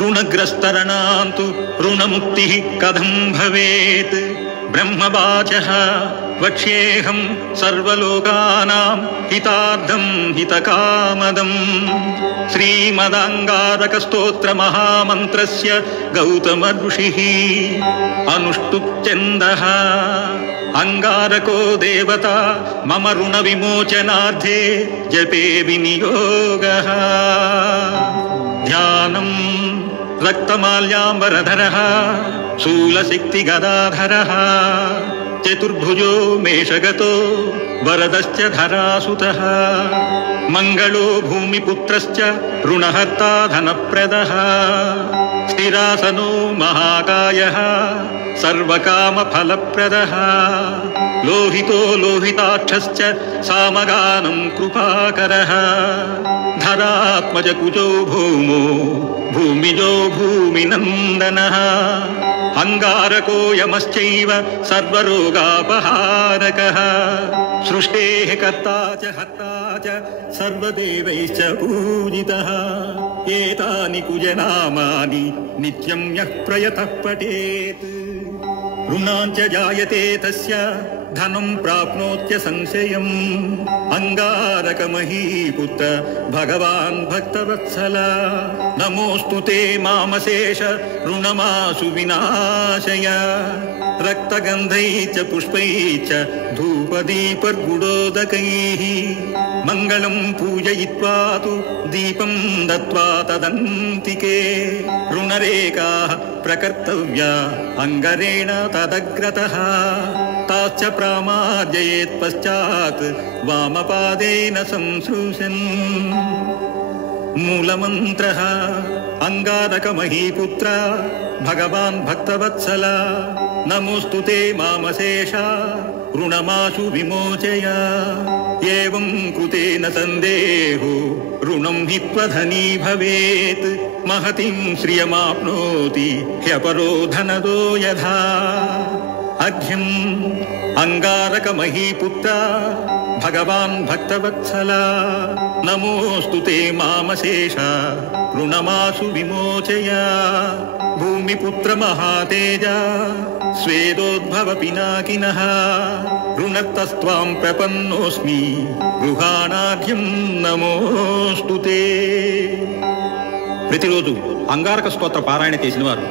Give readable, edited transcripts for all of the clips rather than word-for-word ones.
ऋणग्रस्तरणान्तु ऋणमुक्तिः कथं भवेत् ब्रह्मवाचः वक्ष्येऽहं सर्वलोकानां हितार्थं हितकामदम् श्रीमदाङ्गारकस्तोत्रमहामन्त्रस्य गौतम ऋषिः अनुष्टुप् अंगारको देवता मम ऋणविमोचनार्थे जपे विनियोगः ध्यानं रक्तमाल्याम्बरधरः शूलशक्तिगदाधरः चतुर्भुजो मेषगतो वरदश्च धरासुतः मंगलो भूमिपुत्रश्च ऋणहर्ता धनप्रदः स्थिरासनो महाकायः सर्वकामफलप्रदः लोहितो लोहिताक्षश्च सामगानं कृपाकरः धरात्मजकुजो भौमो भूमिजो भूमिनन्दनः अंगारको यमश्चैव सर्वरोगापहारकः सृष्टेः कर्ता च हर्ता च सर्वदेवैश्च पूजितः एतानि कुजनामानि नित्यं यः प्रयतः पठेत् ऋणाञ्च जायते तस्य धनं प्राप्नोत्य संशयम् अंगारकमहीपुत्र भगवान् भक्तवत्सल नमोऽस्तु ते मामशेष ऋणमाशु विनाशय रक्तगन्धैश्च पुष्पैश्च धूपदीपर्गुडोदकैः मङ्गलं पूजयित्वा तु दीपं दत्त्वा तदन्तिके ऋणरेखाः प्रकर्तव्या अङ्गरेण तदग्रतः ताश्च प्रामार्जयेत् पश्चात् वामपादेन संसृशन् मूलमन्त्रः अंगारकमहीपुत्र भगवान् भक्तवत्सल नमोऽस्तु ते मामशेष ऋणमाशु विमोचय एवं कृतेन सन्देहो ऋणं हित्वा धनी भवेत् महतीं श्रियमाप्नोति ह्यपरो धनदो यथा अघ्यम् अंगारकमहीपुत्र भगवान् भक्तवत्सल नमोऽस्तु ते मामशेष ऋणमाशु विमोचय भूमिपुत्र महातेज स्वेदोद्भव पिनाकिनः ऋणतस्त्वां प्रपन्नोऽस्मि गृहाणाढ्यं नमोऽस्तु ते। ప్రతిరోజు అంగారక స్తోత్ర పారాయణ చేసినవారు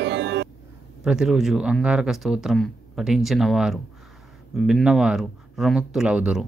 ప్రతిరోజు అంగారక స్తోత్రం పఠించిన వారు విన్నవారు రుణముక్తులవుదురు.